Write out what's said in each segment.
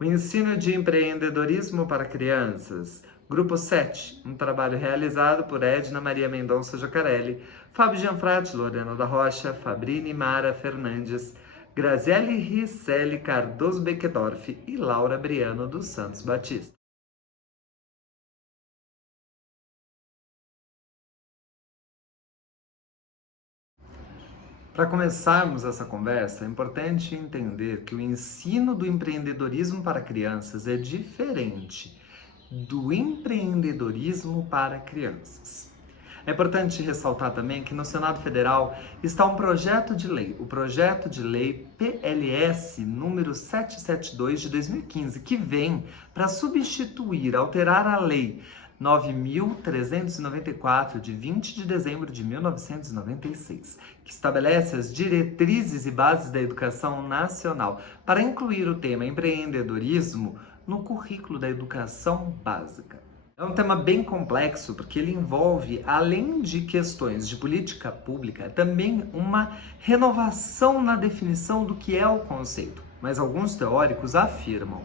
O ensino de empreendedorismo para crianças. Grupo 7, um trabalho realizado por Edna Maria Mendonça Jacarelli, Fábio Gianfratti, Lorena da Rocha, Fabrini Mara Fernandes, Graziele Ricelli Cardoso Beckdorf e Laura Briano dos Santos Batista. Para começarmos essa conversa, é importante entender que o ensino do empreendedorismo para crianças é diferente do empreendedorismo para crianças. É importante ressaltar também que no Senado Federal está um projeto de lei, o projeto de lei PLS número 772 de 2015, que vem para substituir, alterar a lei 9.394, de 20 de dezembro de 1996, que estabelece as diretrizes e bases da educação nacional para incluir o tema empreendedorismo no currículo da educação básica. É um tema bem complexo porque ele envolve, além de questões de política pública, também uma renovação na definição do que é o conceito. Mas alguns teóricos afirmam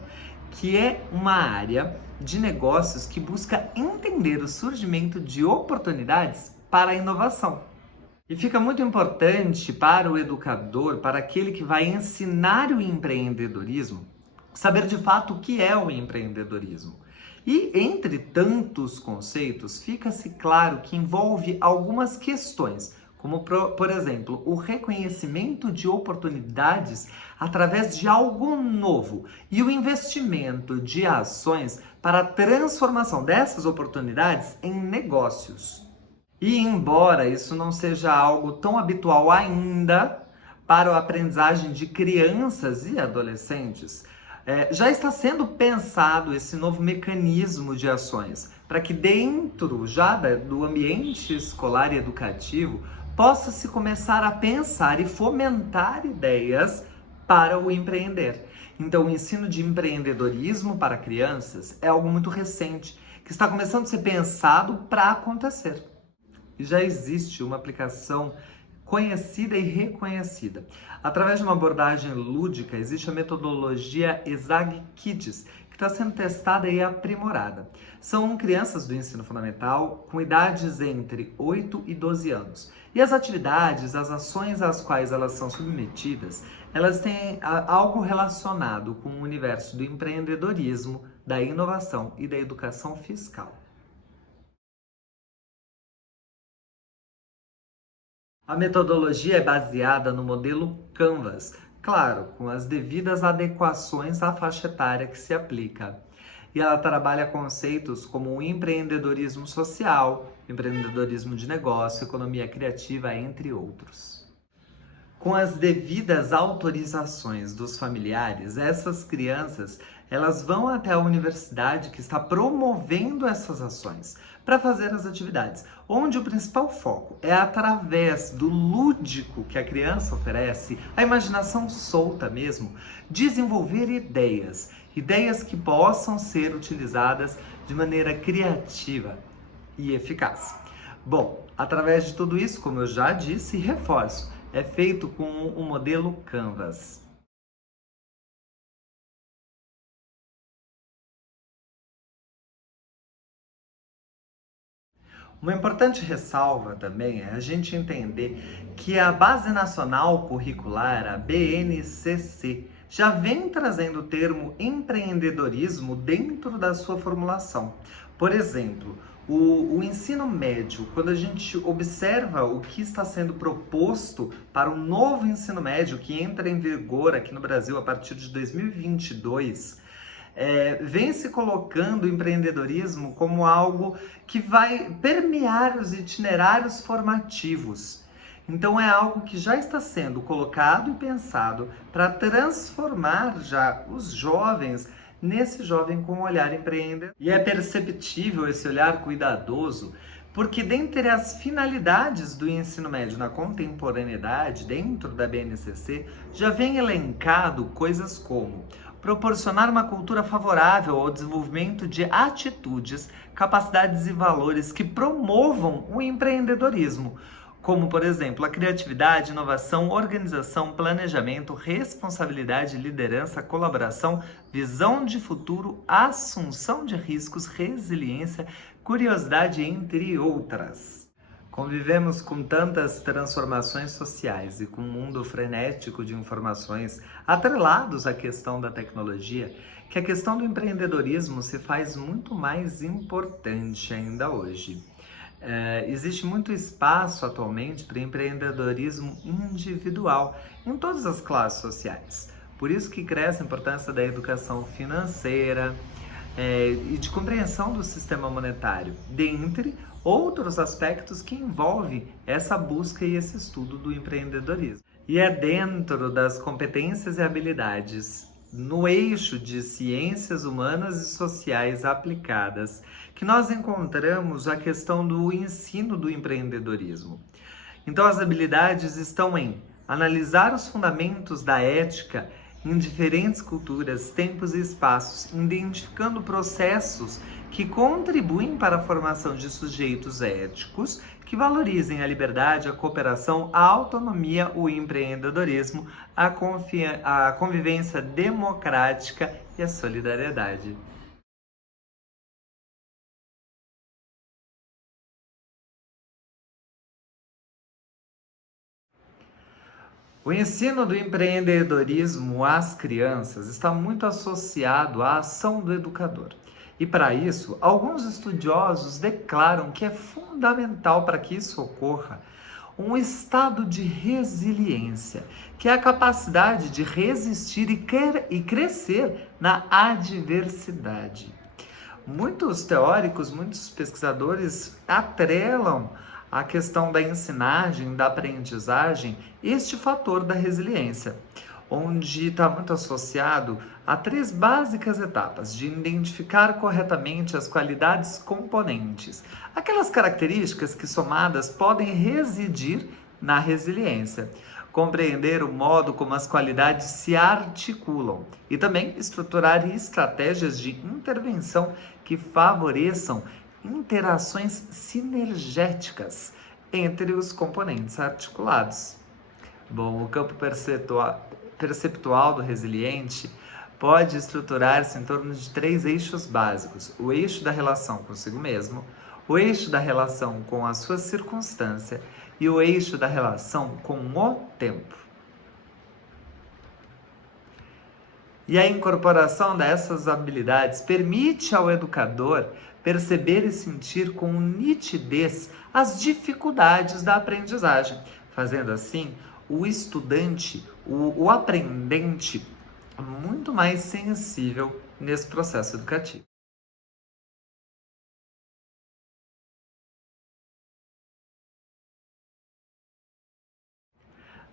que é uma área de negócios que busca entender o surgimento de oportunidades para a inovação. E fica muito importante para o educador, para aquele que vai ensinar o empreendedorismo, saber de fato o que é o empreendedorismo. E entre tantos conceitos, fica-se claro que envolve algumas questões, como, por exemplo, o reconhecimento de oportunidades através de algo novo e o investimento de ações para a transformação dessas oportunidades em negócios. E embora isso não seja algo tão habitual ainda para a aprendizagem de crianças e adolescentes, já está sendo pensado esse novo mecanismo de ações para que dentro já do ambiente escolar e educativo possa se começar a pensar e fomentar ideias para o empreender. Então, o ensino de empreendedorismo para crianças é algo muito recente, que está começando a ser pensado para acontecer. E já existe uma aplicação conhecida e reconhecida. Através de uma abordagem lúdica, existe a metodologia ESAG Kids, que está sendo testada e aprimorada. São crianças do ensino fundamental com idades entre 8 e 12 anos. E as atividades, as ações às quais elas são submetidas, elas têm algo relacionado com o universo do empreendedorismo, da inovação e da educação fiscal. A metodologia é baseada no modelo Canvas, claro, com as devidas adequações à faixa etária que se aplica. E ela trabalha conceitos como o empreendedorismo social, empreendedorismo de negócio, economia criativa, entre outros. Com as devidas autorizações dos familiares, essas crianças elas vão até a universidade que está promovendo essas ações para fazer as atividades, onde o principal foco é através do lúdico que a criança oferece, a imaginação solta mesmo, desenvolver ideias que possam ser utilizadas de maneira criativa e eficaz. Bom, através de tudo isso, como eu já disse e reforço, é feito com o modelo Canvas. Uma importante ressalva também é a gente entender que a Base Nacional Curricular, a BNCC, já vem trazendo o termo empreendedorismo dentro da sua formulação. Por exemplo, o ensino médio, quando a gente observa o que está sendo proposto para o novo ensino médio que entra em vigor aqui no Brasil a partir de 2022, vem se colocando o empreendedorismo como algo que vai permear os itinerários formativos. Então é algo que já está sendo colocado e pensado para transformar já os jovens nesse jovem com um olhar empreendedor. E é perceptível esse olhar cuidadoso, porque dentre as finalidades do ensino médio na contemporaneidade, dentro da BNCC, já vem elencado coisas como proporcionar uma cultura favorável ao desenvolvimento de atitudes, capacidades e valores que promovam o empreendedorismo, como, por exemplo, a criatividade, inovação, organização, planejamento, responsabilidade, liderança, colaboração, visão de futuro, assunção de riscos, resiliência, curiosidade, entre outras. Convivemos com tantas transformações sociais e com um mundo frenético de informações atrelados à questão da tecnologia, que a questão do empreendedorismo se faz muito mais importante ainda hoje. Existe muito espaço atualmente para empreendedorismo individual em todas as classes sociais. Por isso que cresce a importância da educação financeira e de compreensão do sistema monetário, dentre outros aspectos que envolvem essa busca e esse estudo do empreendedorismo. E é dentro das competências e habilidades no eixo de ciências humanas e sociais aplicadas que nós encontramos a questão do ensino do empreendedorismo. Então, as habilidades estão em analisar os fundamentos da ética em diferentes culturas, tempos e espaços, identificando processos que contribuem para a formação de sujeitos éticos que valorizem a liberdade, a cooperação, a autonomia, o empreendedorismo, a convivência democrática e a solidariedade. O ensino do empreendedorismo às crianças está muito associado à ação do educador. E para isso, alguns estudiosos declaram que é fundamental para que isso ocorra um estado de resiliência, que é a capacidade de resistir e crescer na adversidade. Muitos teóricos, muitos pesquisadores atrelam a questão da ensinagem, da aprendizagem, este fator da resiliência, onde está muito associado a 3 básicas etapas de identificar corretamente as qualidades componentes, aquelas características que somadas podem residir na resiliência, compreender o modo como as qualidades se articulam e também estruturar estratégias de intervenção que favoreçam interações sinergéticas entre os componentes articulados. Bom, o campo perceptual do resiliente pode estruturar-se em torno de 3 eixos básicos: o eixo da relação consigo mesmo, o eixo da relação com a sua circunstância e o eixo da relação com o tempo. E a incorporação dessas habilidades permite ao educador perceber e sentir com nitidez as dificuldades da aprendizagem, fazendo assim o estudante, o aprendente, muito mais sensível nesse processo educativo.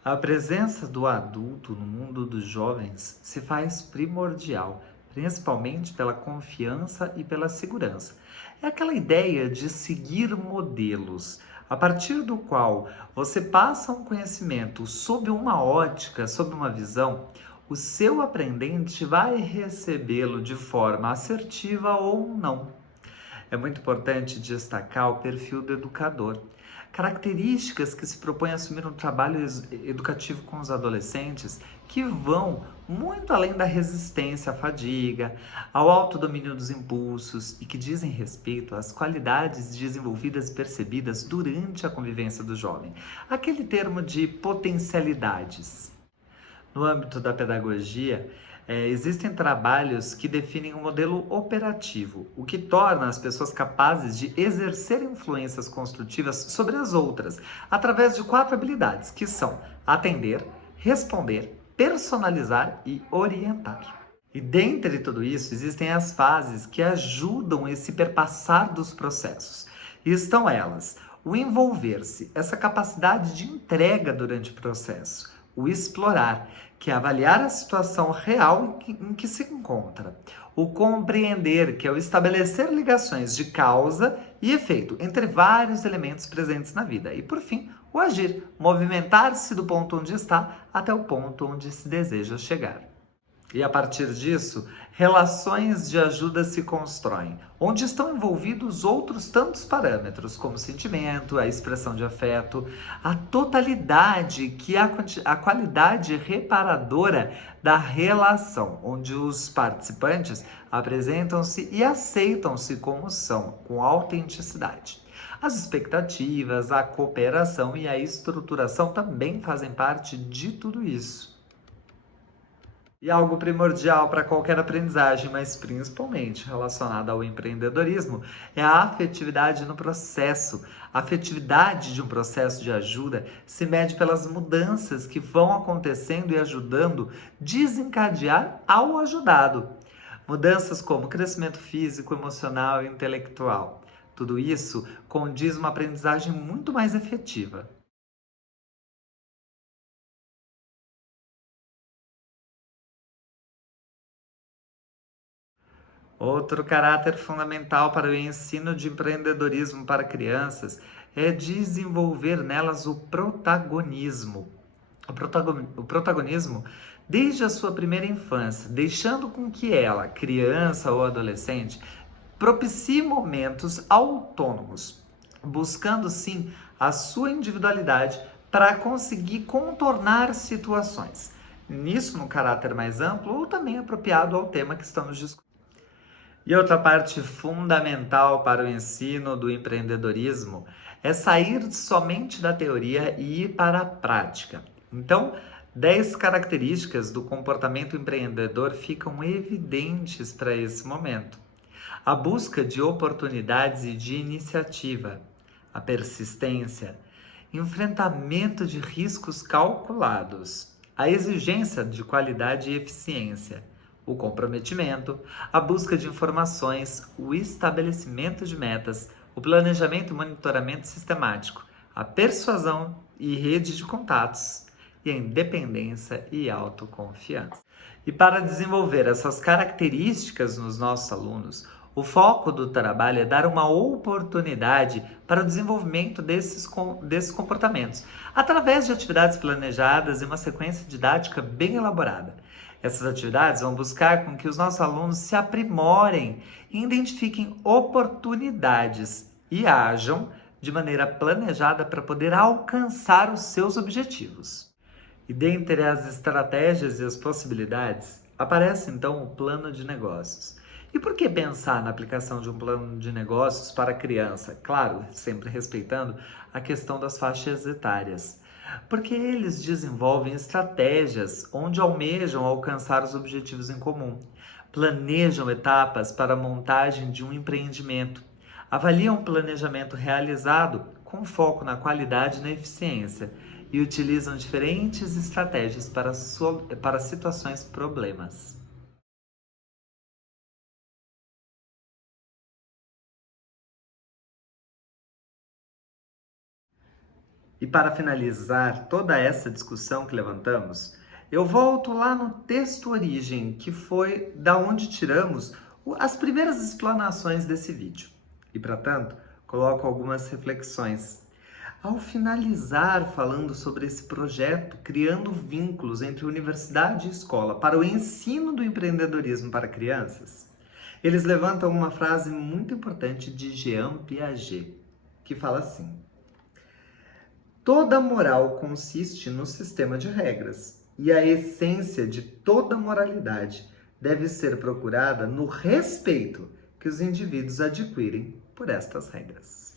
A presença do adulto no mundo dos jovens se faz primordial, principalmente pela confiança e pela segurança. É aquela ideia de seguir modelos, a partir do qual você passa um conhecimento sob uma ótica, sob uma visão, o seu aprendente vai recebê-lo de forma assertiva ou não. É muito importante destacar o perfil do educador. Características que se propõem a assumir um trabalho educativo com os adolescentes que vão muito além da resistência à fadiga, ao autodomínio dos impulsos e que dizem respeito às qualidades desenvolvidas e percebidas durante a convivência do jovem. Aquele termo de potencialidades. No âmbito da pedagogia, existem trabalhos que definem um modelo operativo, o que torna as pessoas capazes de exercer influências construtivas sobre as outras, através de 4 habilidades, que são atender, responder, personalizar e orientar. E dentre tudo isso, existem as fases que ajudam esse perpassar dos processos. E estão elas: o envolver-se, essa capacidade de entrega durante o processo; o explorar, que é avaliar a situação real em que se encontra; o compreender, que é o estabelecer ligações de causa e efeito entre vários elementos presentes na vida; e, por fim, o agir, movimentar-se do ponto onde está até o ponto onde se deseja chegar. E a partir disso, relações de ajuda se constroem, onde estão envolvidos outros tantos parâmetros, como o sentimento, a expressão de afeto, a totalidade, que é a qualidade reparadora da relação, onde os participantes apresentam-se e aceitam-se como são, com autenticidade. As expectativas, a cooperação e a estruturação também fazem parte de tudo isso. E algo primordial para qualquer aprendizagem, mas principalmente relacionada ao empreendedorismo, é a afetividade no processo. A afetividade de um processo de ajuda se mede pelas mudanças que vão acontecendo e ajudando a desencadear ao ajudado. Mudanças como crescimento físico, emocional e intelectual. Tudo isso condiz uma aprendizagem muito mais efetiva. Outro caráter fundamental para o ensino de empreendedorismo para crianças é desenvolver nelas o protagonismo. O protagonismo desde a sua primeira infância, deixando com que ela, criança ou adolescente, propicie momentos autônomos, buscando sim a sua individualidade para conseguir contornar situações. Nisso, no caráter mais amplo ou também apropriado ao tema que estamos discutindo. E outra parte fundamental para o ensino do empreendedorismo é sair somente da teoria e ir para a prática. Então, 10 características do comportamento empreendedor ficam evidentes para esse momento. A busca de oportunidades e de iniciativa, a persistência, enfrentamento de riscos calculados, a exigência de qualidade e eficiência, o comprometimento, a busca de informações, o estabelecimento de metas, o planejamento e monitoramento sistemático, a persuasão e rede de contatos, e a independência e autoconfiança. E para desenvolver essas características nos nossos alunos, o foco do trabalho é dar uma oportunidade para o desenvolvimento desses comportamentos, através de atividades planejadas e uma sequência didática bem elaborada. Essas atividades vão buscar com que os nossos alunos se aprimorem e identifiquem oportunidades e ajam de maneira planejada para poder alcançar os seus objetivos. E dentre as estratégias e as possibilidades, aparece então o plano de negócios. E por que pensar na aplicação de um plano de negócios para a criança? Claro, sempre respeitando a questão das faixas etárias. Porque eles desenvolvem estratégias onde almejam alcançar os objetivos em comum. Planejam etapas para a montagem de um empreendimento. Avaliam o planejamento realizado com foco na qualidade e na eficiência e utilizam diferentes estratégias para situações problemas. E para finalizar toda essa discussão que levantamos, eu volto lá no texto origem, que foi da onde tiramos as primeiras explanações desse vídeo. E, para tanto, coloco algumas reflexões. Ao finalizar falando sobre esse projeto, criando vínculos entre universidade e escola para o ensino do empreendedorismo para crianças, eles levantam uma frase muito importante de Jean Piaget, que fala assim: toda moral consiste no sistema de regras, e a essência de toda moralidade deve ser procurada no respeito que os indivíduos adquirem por estas regras.